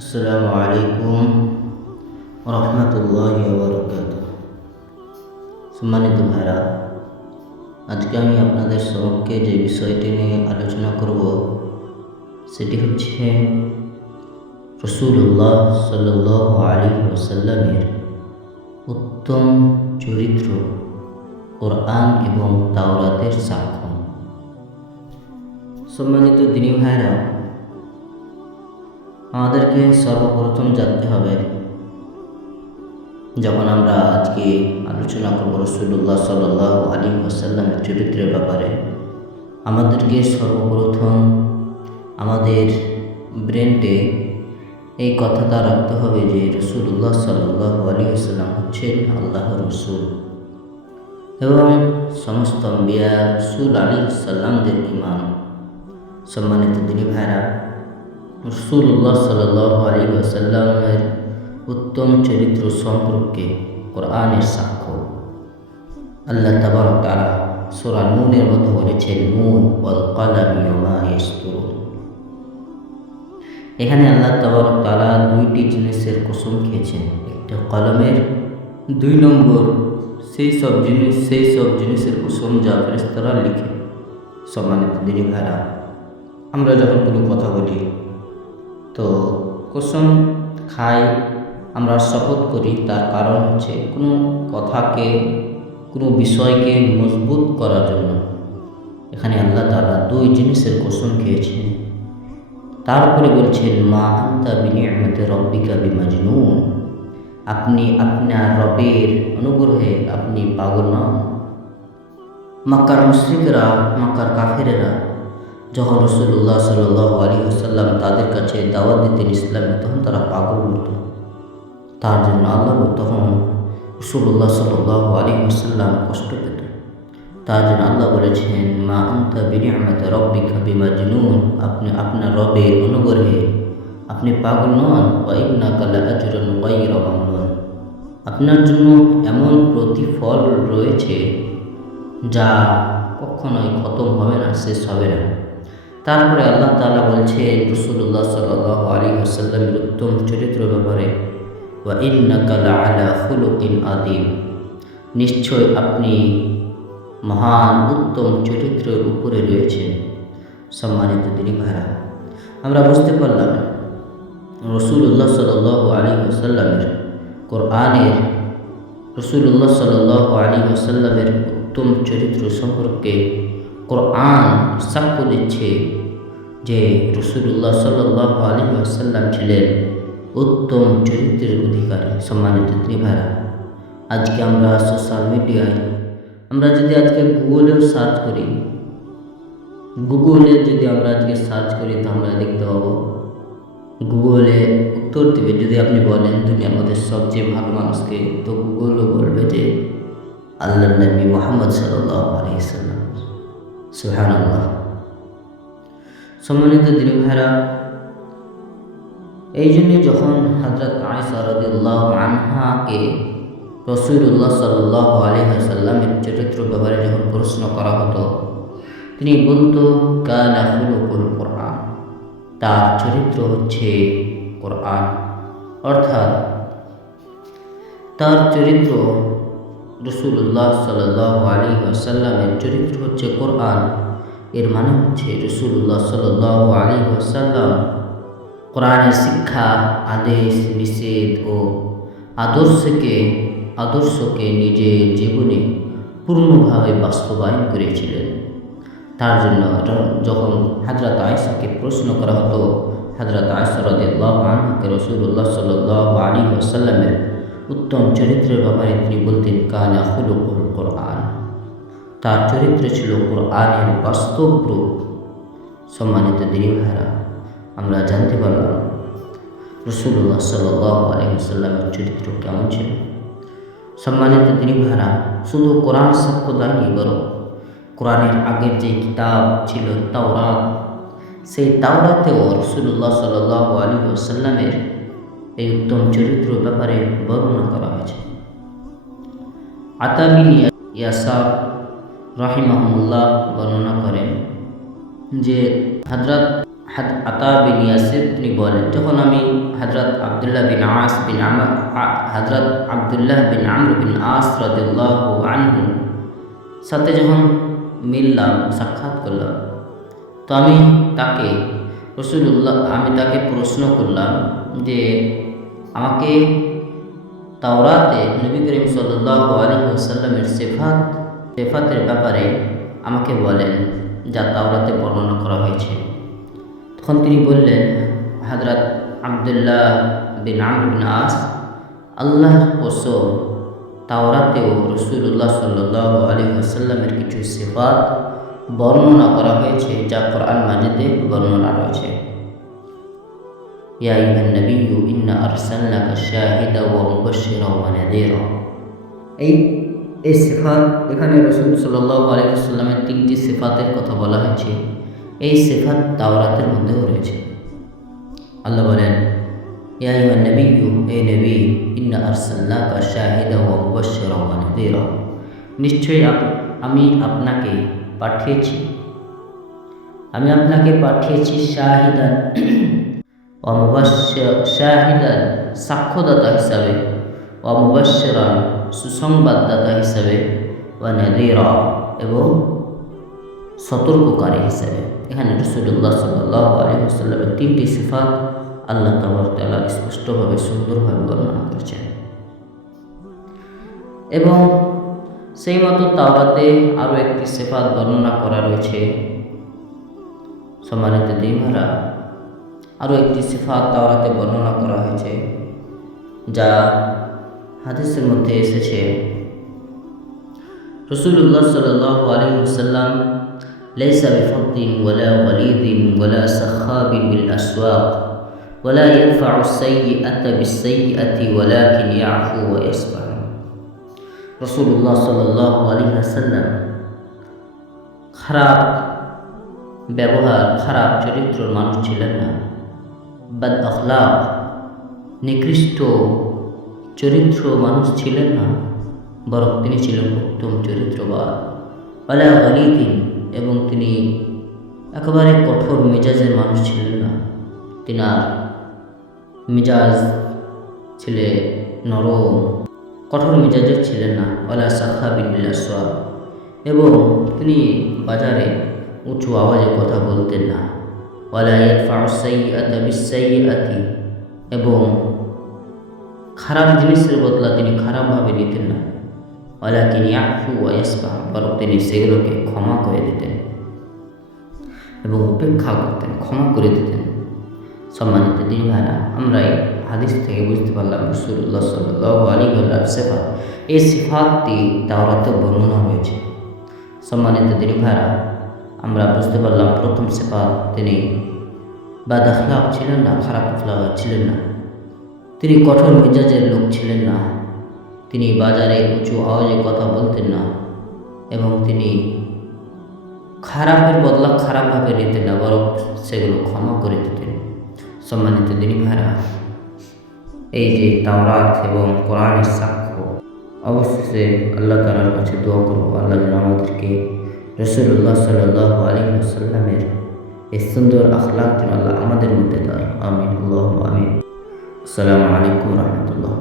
আসসালামু আলাইকুম রহমতুল্লাহি ওয়া বারাকাতুহু। সম্মানিত ভাইরা, আজকে আমি আপনাদের সম্মুখে যে বিষয়টি নিয়ে আলোচনা করব সেটি হচ্ছে রাসূলুল্লাহ সাল্লাল্লাহু আলাইহি ওয়াসাল্লামের উত্তম চরিত্র, কোরআন এবং তাওরাতের সাক্ষ্য। সম্মানিত দিনী ভাইরা, আমাদেরকে সর্বপ্রথম জানতে হবে, যখন আমরা আজকে আলোচনা করব রাসূলুল্লাহ সাল্লাল্লাহু আলাইহি ওয়াসাল্লামের চরিত্রের ব্যাপারে, আমাদেরকে সর্বপ্রথম আমাদের ব্রেনটে এই কথাটা রাখতে হবে যে রাসূলুল্লাহ সাল্লাল্লাহু আলাইহি ওয়াসাল্লাম হচ্ছেন আল্লাহর রাসূল এবং সমস্ত আম্বিয়া রাসূল আলাইহিস সালামদের ইমাম। সম্মানিত দিনী ভাইরা, রাসূলুল্লাহ সাল্লাল্লাহু আলাইহি ওয়াসাল্লামের উত্তম চরিত্র সম্পর্কে কোরআনের সাক্ষ্য। আল্লাহ তাবারক ওয়া তাআলা সূরা নূনের মধ্যে বলেছেন, নূন ওয়াল কলামি ওয়া মা ইয়াসতুরুন। এখানে আল্লাহ তাবারক ওয়া তাআলা দুইটি জিনিসের কসম খেয়েছেন, একটা কলমের, 2 নম্বর সেই সব জিনিসের কসম যা ফেরেশতারা লিখে। সম্মানিত দিনী ভাইরা, আমরা যখন কোনো কথা বলি তো কসম খাই, আমরা শপথ করি, তার কারণ হচ্ছে কোনো কথাকে, কোনো বিষয়কে মজবুত করার জন্য। এখানে আল্লাহ তাআলা 2 জিনিসের কসম খেয়েছেন। তারপরে বলছেন, মা আনতা বিনিআমাতি রাব্বিকা বিমাজনুন, আপনি আপনার রবের অনুগ্রহে আপনি পাগল নন। মক্কার মুশরিকরা, মক্কার কাফেরেরা যখন রাসূলুল্লাহ সাল্লাল্লাহু আলাইহি ওয়াসাল্লাম তাদের কাছে দাওয়াত দিতেন ইসলামে, তখন তারা পাগল বলতো। তার জন্য আল্লাহ তখন রাসূলুল্লাহ সাল্লাল্লাহু আলাইহি ওয়াসাল্লাম কষ্ট পেত। তার জন্য আল্লাহ বলেছেন, মা আনতা বিনিআমাতি রাব্বিকা বিমাজনুন, আপনি আপনার রবের অনুগ্রহে আপনি পাগল নন। ওয়া ইন্নাকা লাআজরুন গায়রা মামনুন, আপনার জন্য এমন প্রতিফল রয়েছে যা কখনোই খতম হবে না, শেষ হবে না। তারপরে আল্লাহ তাআলা বলছেন রাসূলুল্লাহ সাল্লাল্লাহু আলাইহি ওয়াসাল্লামের উত্তম চরিত্রের ব্যাপারে, ওয়া ইন্নাকা লাআলা খুলুকিন আযীম, নিশ্চয় আপনি মহান উত্তম চরিত্রের উপরে রয়েছেন। সম্মানিত দিনী ভাইরা, আমরা বুঝতে পারলাম রাসূলুল্লাহ সাল্লাল্লাহু আলাইহি ওয়াসাল্লামের কোরআনের, রাসূলুল্লাহ সাল্লাল্লাহু আলাইহি ওয়াসাল্লামের উত্তম চরিত্র সম্পর্কে কোরআন সাক্ষ্য দিচ্ছে যে রাসূলুল্লাহ সাল্লাল্লাহু আলাইহি ওয়াসাল্লাম ছিলেন উত্তম চরিত্রের অধিকারী। সম্মানিত দিনী ভাইরা, আজকে আমরা সোশ্যাল মিডিয়ায়, আমরা যদি আজকে গুগলে সার্চ করি তো আমরা দেখতে পাবো, গুগলে উত্তর দেবে, যদি আপনি বলেন দুনিয়ার মধ্যে সবচেয়ে ভালো মানুষকে, তো গুগলও বলবে যে আল্লাহর নবী মুহাম্মদ সাল্লাল্লাহু আলাইহি ওয়াসাল্লাম। সুবহানাল্লাহ। সম্মানিত দিনী ভাইরা, এই জন্য যখন হযরত আয়েশা রাদিয়াল্লাহু আনহাকে রাসূলুল্লাহ সাল্লাল্লাহু আলাইহি ওয়াসাল্লামের চরিত্র ব্যাপারে যখন প্রশ্ন করা হতো, তিনি বলতো, কানা খুলুকুল কোরআন, তার চরিত্র হচ্ছে কোরআন। অর্থাৎ তার চরিত্র, রাসূলুল্লাহ সাল্লাল্লাহু আলাইহি ওয়াসাল্লামের চরিত্র হচ্ছে কোরআন। এর মানে হচ্ছে রাসূলুল্লাহ সাল্লাল্লাহু আলাইহি ওয়াসাল্লাম কোরআনের শিক্ষা, আদেশ, নিষেধ ও আদর্শকে নিজের জীবনে পূর্ণভাবে বাস্তবায়ন করেছিলেন। তার জন্য যখন হযরত আয়েশাকে প্রশ্ন করা হতো, হযরত আয়েশা রাদিয়াল্লাহু আনহাকে রাসূলুল্লাহ সাল্লাল্লাহু আলাইহি ওয়াসাল্লামের উত্তম চরিত্রের ব্যাপারে তিনি বলতেন, কানা খুলুকুল কোরআন, তার চরিত্র ছিল কোরআনের বাস্তব রূপ। সম্মানিত দিনী ভাইরা, আমরা জানতে পারলাম রাসূলুল্লাহ সাল্লাল্লাহু আলাইহি ওয়াসাল্লামের চরিত্র কেমন ছিল। সম্মানিত দিনী ভাইরা, শুধু কোরআন সাক্ষ্য দেয়নি, বরং কোরআনের আগের যে কিতাব ছিল তাওরাত, সেই তাওরাতেও রাসূলুল্লাহ সাল্লাল্লাহু আলাইহি ওয়াসাল্লামের এই উত্তম চরিত্র ব্যাপারে বর্ণনা করা হয়েছে। আতা বিন ইয়াসার রাহিমাহুল্লাহ বর্ণনা করেন যে হযরত আতা বিন ইয়াসির তিনি বলেন, যখন আমি হযরত আব্দুল্লাহ বিন আমর বিন আস রাদিয়াল্লাহু আনহু সাথে যখন মিললাম, সাক্ষাৎ করলাম, তো আমি তাকে প্রশ্ন করলাম যে আমাকে তাওরাতে নবী করিম সাল্লাল্লাহু আলাইহি ওয়াসাল্লামের সিফাতের ব্যাপারে আমাকে বলেন, যা তাওরাতে বর্ণনা করা হয়েছে। তখন তিনি বললেন, হযরত আব্দুল্লাহ বিন আমর বিন আস, আল্লাহর কসম, তাওরাতেও রাসূলুল্লাহ সাল্লাল্লাহু আলাইহি ওয়াসাল্লামের কিছু সিফাত বর্ণনা করা হয়েছে যা কোরআন মাজিদে বর্ণনা রয়েছে। ইয়া আইয়ুহান নাবিয়্যু ইন্না আরসালনাকা শাহিদাও ওয়া মুবাশশিরাও ওয়া নাযীরা। এই সিফাত, এখানে রাসূল সাল্লাল্লাহু আলাইহি ওয়াসাল্লামের 3টি সিফাতের কথা বলা হয়েছে। এই সিফাত তাওরাতের মধ্যেও রয়েছে। আল্লাহ বলেন, ইয়া আইয়ুহান নাবিয়্যু, হে নবী, ইন্না আরসালনাকা শাহিদাও ওয়া মুবাশশিরাও ওয়া নাযীরা, নিশ্চয়ই আমি আপনাকে পাঠিয়েছি শাহিদান সাক্ষ্যদাতা হিসাবে, ওয়া মুবাশশিরান সুসংবাদদাতা হিসাবে, ওয়া নাযীরা এবং সতর্ককারী হিসাবে। এখানে রাসূলুল্লাহ সাল্লাল্লাহু আলাইহি ওয়াসাল্লামের 3টি সিফাত আল্লাহ তাবারক ওয়া তাআলা স্পষ্টভাবে সুন্দরভাবে বর্ণনা করেছেন। এবং সেই মতো তাওরাতে আরও একটি সিফাত বর্ণনা করা রয়েছে। সম্মানিত দিনহারা, আরও একটি সিফাত তাওরাতে বর্ণনা করা হয়েছে যা হাদিসের মধ্যে এসেছে। রাসূলুল্লাহ সাল্লাল্লাহু আলাইহি ওয়াসাল্লাম লাইসা বিফাদ্দিন ওয়ালা গলিদিন ওয়ালা সাখাবিন বিল আসওয়াক ওয়ালা ইয়াদফা'ু আস-সাইয়্যাতা বিস-সাইয়্যাতি ওয়ালাকিন ইয়াফু ওয়া ইয়াসফাহু। রাসূলুল্লাহ সাল্লাল্লাহু আলাইহি ওয়াসাল্লাম খারাপ ব্যবহার, খারাপ চরিত্রের মানুষ ছিলেন না, বাদ আখলাক, নিকৃষ্ট চরিত্র মানুষ ছিলেন না, বরং তিনি ছিলেন উত্তম চরিত্রবান। ওয়ালা গলিদিন, এবং তিনি একেবারে কঠোর মেজাজের মানুষ ছিলেন না, তিনার মেজাজ ছিল নরম, কঠোর মেজাজের ছিলেন না। ওয়ালা সাখাবিন বিল আসওয়াক, এবং তিনি বাজারে উঁচু আওয়াজে কথা বলতেন না। ওয়ালা ইয়াদফা'ু আস-সাইয়্যাতা বিস-সাইয়্যাতি, এবং খারাপ জিনিসের বদলা তিনি খারাপভাবে নিতেন না। ওয়ালাকিন ইয়াফু ওয়া ইয়াসফাহু, বরং তিনি সেগুলোকে ক্ষমা করে দিতেন এবং উপেক্ষা করতেন, ক্ষমা করে দিতেন। সম্মানিত দিন ভাইরা, আমরা এই হাদিস থেকে বুঝতে পারলাম রাসূলুল্লাহ সাল্লাল্লাহু আলাইহি ওয়াসাল্লামের সিফাত, এই সিফাতটি তাওরাতে বর্ণনা হয়েছে। সম্মানিত দিন ভাইরা, আমরা বুঝতে পারলাম প্রথম সিফাত, তিনি বাদ আখলাক ছিলেন না, খারাপ আখলাক ছিলেন না, তিনি কঠোর মেজাজের লোক ছিলেন না, তিনি বাজারে উঁচু আওয়াজে কথা বলতেন না, এবং তিনি খারাপের বদলা খারাপভাবে নিতেন না, বরং সেগুলো ক্ষমা করে দিতেন। সম্মানিত দিনী ভাইরা, এই যে তাওরাত এবং কোরআনের সাক্ষ্য, অবশেষে আল্লাহ তাআলার কাছে দোয়া করব, আল্লাহ যেন আমাদেরকে রাসূলুল্লাহ সাল্লাল্লাহু আলাইহি ওয়াসাল্লামের এই সুন্দর আখলাক যেন আল্লাহ আমাদের মধ্যে দেয়। আমিন, আল্লাহুম্মা আমিন। আসসালামু আলাইকুম ওয়া রাহমাতুল্লাহ।